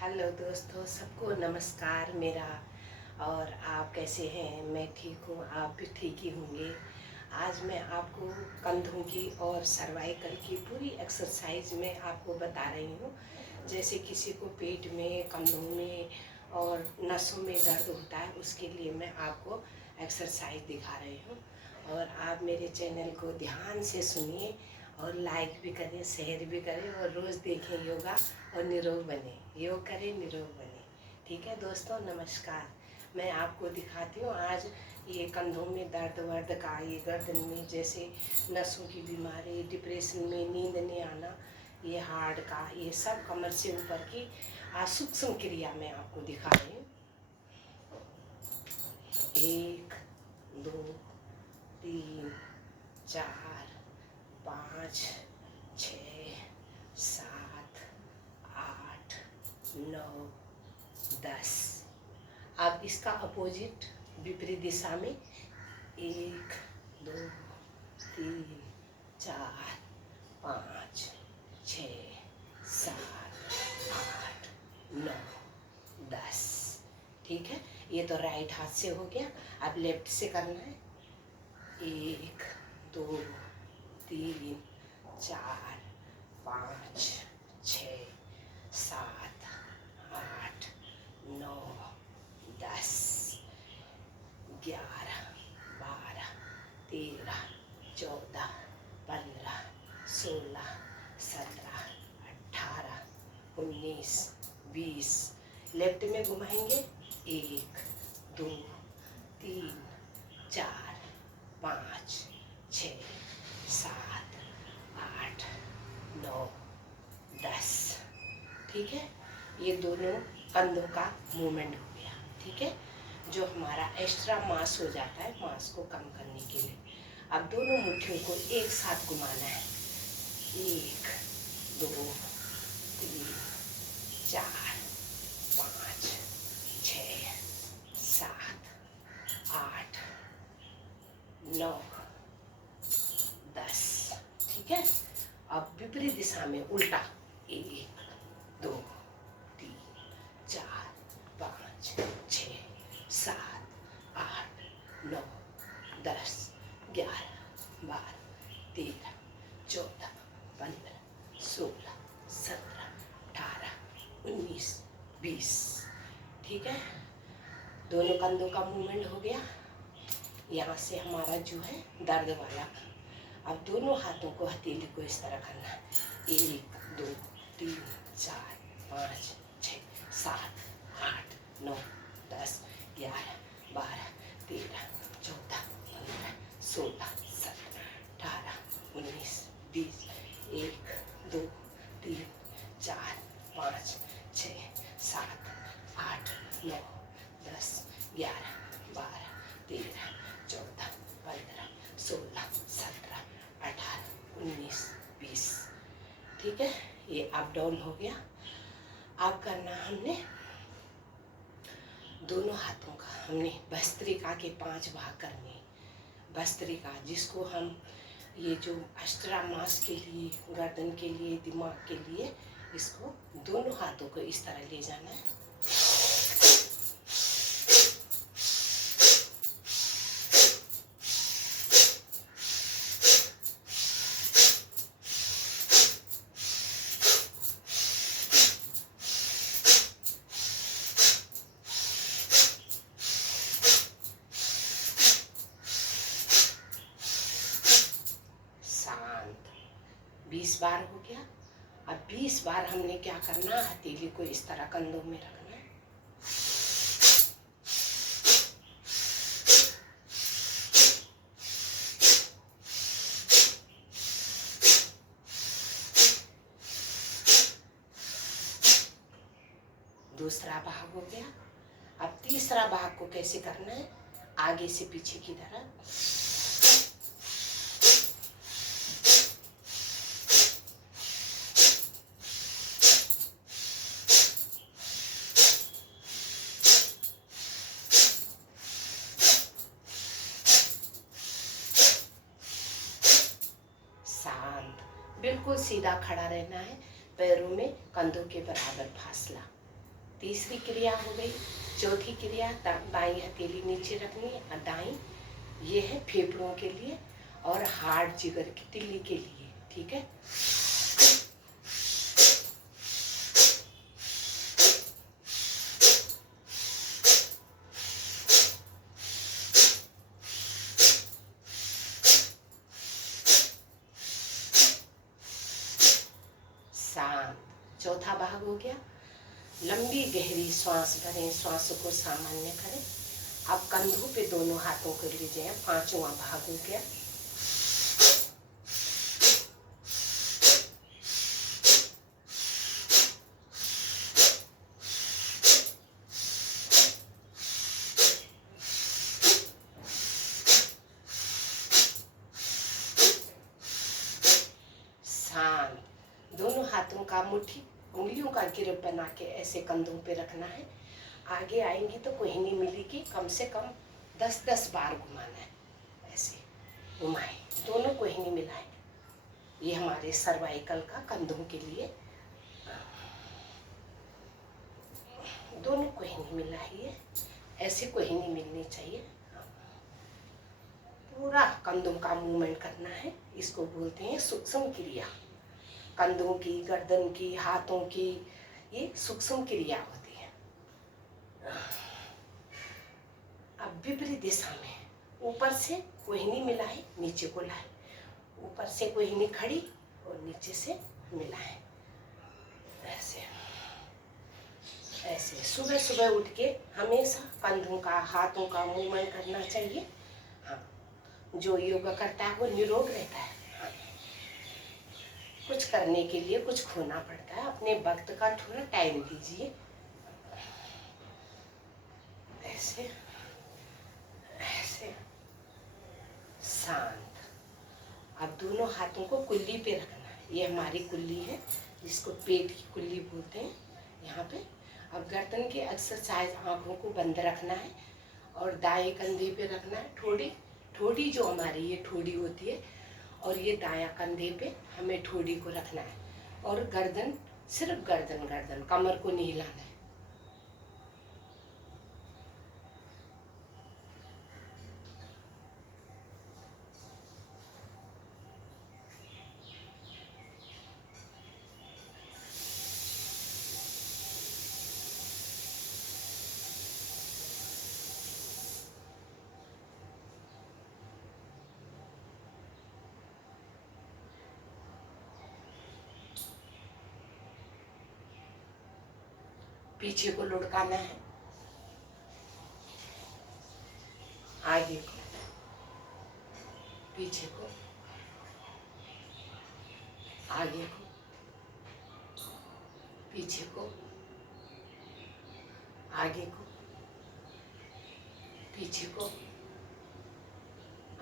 Hello दोस्तों, सबको नमस्कार मेरा। और आप कैसे हैं? मैं ठीक हूँ, आप भी ठीक ही होंगे। आज मैं आपको कंधों की और सर्वाइकल की पूरी एक्सरसाइज में आपको बता रही हूँ। जैसे किसी को पेट में, कंधों में और नसों में दर्द होता है, उसके लिए मैं आपको एक्सरसाइज दिखा रही हूँ। और आप मेरे चैनल को ध्यान से सुनिए और लाइक भी करें, शेयर भी करें और रोज़ देखें योगा और निरोग बने। योग करें, निरोग बने। ठीक है दोस्तों, नमस्कार। मैं आपको दिखाती हूँ आज ये कंधों में दर्द वर्द का, ये गर्दन में जैसे नसों की बीमारी, डिप्रेशन में, नींद नहीं आना, ये हार्ट का, ये सब कमर से ऊपर की आज सूक्ष्म क्रिया मैं आपको दिखा रही हूँ। 1 2 3 4 5 6 7 8 9 10। अब इसका अपोजिट विपरीत दिशा में 1 2 3 4 5 6 7 8 9 10। ठीक है, ये तो राइट हाथ से हो गया। अब लेफ्ट से करना है। 1 2 3 4 5 6 7 8 9 10 11 12 13 14 15 16 17 18 19 20। लेफ्ट में घुमाएंगे। 1 2 3 4 5 6 7 8 9 10। ठीक है, ये दोनों कंधों का मूवमेंट हो गया। ठीक है, जो हमारा एक्स्ट्रा मास हो जाता है, मास को कम करने के लिए। अब दोनों मुट्ठियों को एक साथ घुमाना है। 1 2 3 4 5 6 7 8 9 10। ठीक है, अब विपरीत दिशा में उल्टा। 1 2 3 4 5 6 7 8 9 10 11 12 13 14 15 16 17 18 19 20। ठीक है, दोनों कंधों का मूवमेंट हो गया। यहाँ से हमारा जो है दर्द वाला। अब दोनों हाथों को, हथेली को इस तरह करना है। 1 2 3 4 5 6 7 8 9 10 11 12 13 14 15 16 17 18 19 20। 1 2 3 4 5 6 7 8 9 10 11 12 13 14 15 16 17 18 19 20। ठीक है, ये अप डाउन हो गया। अब करना हमने दोनों हाथों का, हमने भस्त्रिका के 5 भाग करने। भस्त्रिका जिसको हम, ये जो अष्टरा मास के लिए, गर्दन के लिए, दिमाग के लिए, इसको दोनों हाथों को इस तरह ले जाना है। शांत। 20 बार हो गया। अब 20 बार हमने क्या करना, हथेली को इस तरह कंधों में रखना है। दूसरा भाग हो गया। अब तीसरा भाग को कैसे करना है, आगे से पीछे की तरफ। शांत, बिल्कुल सीधा खड़ा रहना है। पैरों में कंधों के बराबर फासला। तीसरी क्रिया हो गई। चौथी क्रिया, बाई हथेली नीचे रखनी है और दाई, ये है फेफड़ों के लिए और हार्ट जिगर की तिल्ली के लिए। ठीक है। शांत। चौथा भाग हो गया। लंबी गहरी सांस भरें, श्वास को सामान्य करें। अब कंधों पे दोनों हाथों को ले जाएं। पांचवा भाग हो गया। शांत। दोनों हाथों का मुट्ठी, उंगलियों का ग्रिप बना के ऐसे कंधों पे रखना है। आगे आएंगी तो कोहनी मिलेगी, कम से कम 10-10 बार घुमाना है। ऐसे घुमाएं, दोनों कोहनी मिलाएं। ये हमारे सर्वाइकल का, कंधों के लिए दोनों कोहनी मिलाइए। ऐसे कोहनी मिलनी चाहिए। पूरा कंधों का मूवमेंट करना है। इसको बोलते हैं सूक्ष्म क्रिया। कंधों की, गर्दन की, हाथों की, ये सूक्ष्म क्रिया होती है। अब विपरीत दिशा में ऊपर से कोहनी मिलाए, नीचे को लाए। ऊपर से कोहनी खड़ी और नीचे से मिलाए। ऐसे ऐसे सुबह सुबह उठ के हमेशा कंधों का, हाथों का मूवमेंट करना चाहिए। हाँ, जो योगा करता है वो निरोग रहता है। हाँ। कुछ करने के लिए कुछ खोना पड़ता है। अपने वक्त का थोड़ा टाइम दीजिए। ऐसे ऐसे शांत। अब दोनों हाथों को कुल्ली पे रखना है। ये हमारी कुल्ली है, जिसको पेट की कुल्ली बोलते हैं। यहाँ पे अब गर्दन के एक्सरसाइज, आंखों को बंद रखना है और दाएं कंधे पे रखना है। ठोड़ी, ठोड़ी जो हमारी ये ठोड़ी होती है, और ये दायां कंधे पे हमें ठोड़ी को रखना है। और गर्दन, सिर्फ गर्दन, गर्दन, कमर को नहीं हिलाना है। पीछे को लुढ़काना है, आगे को, पीछे को, आगे को, पीछे को, आगे को, पीछे को,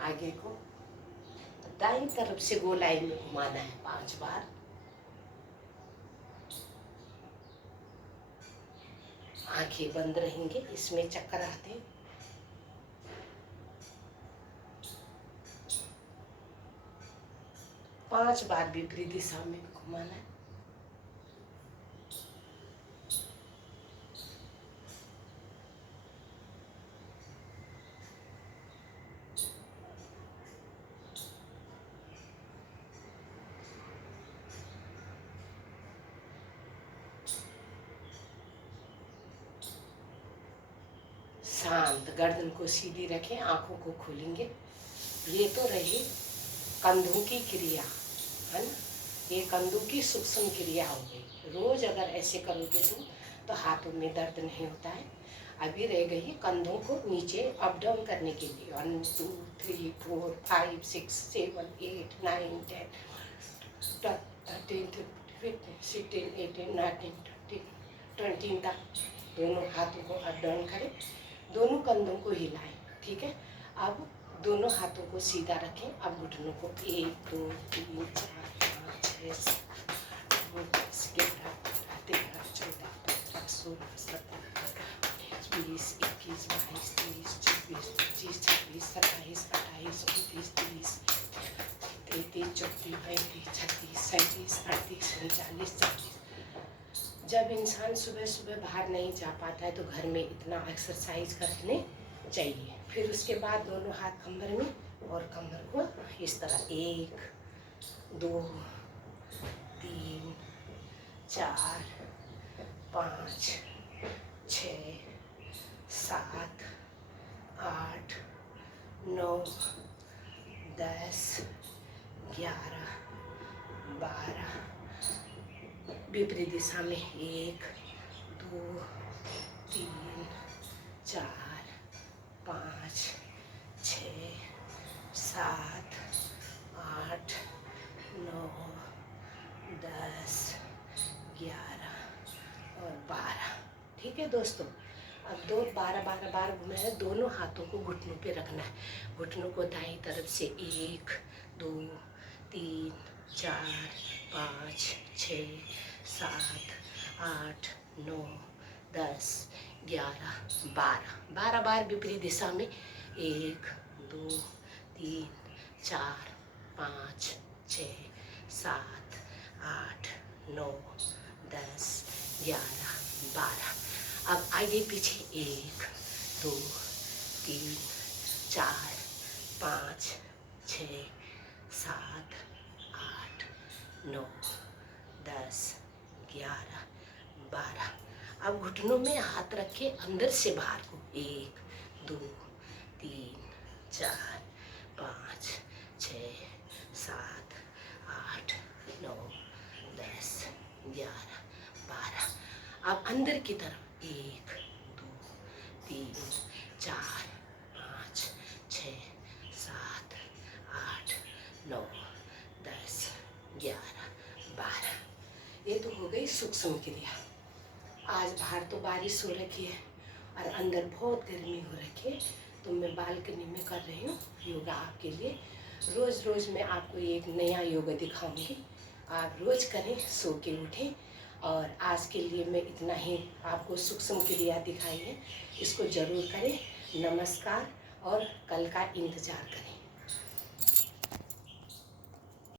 आगे को। दाईं तरफ से गोलाई में घुमाना है 5 बार। आंखें बंद रहेंगे, इसमें चक्कर आते हैं। पांच बार विपरीत दिशा में घुमाना है। शांत। गर्दन को सीधी रखें, आंखों को खोलेंगे। ये तो रही कंधों की क्रिया, है ना। ये कंधों की सूक्ष्म क्रिया हो गई। रोज अगर ऐसे करोगे तुम तो हाथों में दर्द नहीं होता है। अभी रह गई कंधों को नीचे अप डाउन करने के लिए। 1 2 3 4 5 6 7 8 9 10 13 15 16 18 19 20 तक दोनों हाथों को अप डाउन करें। दोनों कंधों को हिलाएं। ठीक है। अब दोनों हाथों को सीधा रखें। अब घुटनों को 1 2 3 4 5 6 7 8 9 10 11 12 13 14 15 16 17 18 20 21 22 23 24 25 26 27 28 29 30 33 34 35 36 37 38 39 40 जब इंसान सुबह सुबह बाहर नहीं जा पाता है तो घर में इतना एक्सरसाइज करने चाहिए। फिर उसके बाद दोनों हाथ कमर में और कमर को इस तरह 1 2 3 4 5 6 7 8 9 10 11 12 विपरीत दिशा में 1 2 3 4 5 6 7 8 9 10 11 और 12। ठीक है दोस्तों, अब 12 बार घूमना है। दोनों हाथों को घुटनों पे रखना है। घुटनों को दाईं तरफ से 1 2 3 4 5 6 7 8 9 10 11 12। 12 बार विपरीत दिशा में 1 2 3 4 5 6 7 8 9 10 11 12। अब आगे पीछे 1 2 3 4 5 6 7 8 9 10 11 12। अब घुटनों में हाथ रख के अंदर से बाहर को 1 2 3 4 5 6 7 8 9 10 11 12। अब अंदर की तरफ 1 2 3 4 5 6 7 8 9 10 11 12। ये तो हो गई सूक्ष्म क्रिया। आज बाहर तो बारिश हो रखी है और अंदर बहुत गर्मी हो रखी है, तो मैं बालकनी में कर रही हूँ योगा आपके लिए। रोज़ रोज़ मैं आपको एक नया योगा दिखाऊंगी, आप रोज़ करें, सो के उठें। और आज के लिए मैं इतना ही आपको सूक्ष्म क्रिया दिखाई है, इसको ज़रूर करें। नमस्कार और कल का इंतज़ार करें।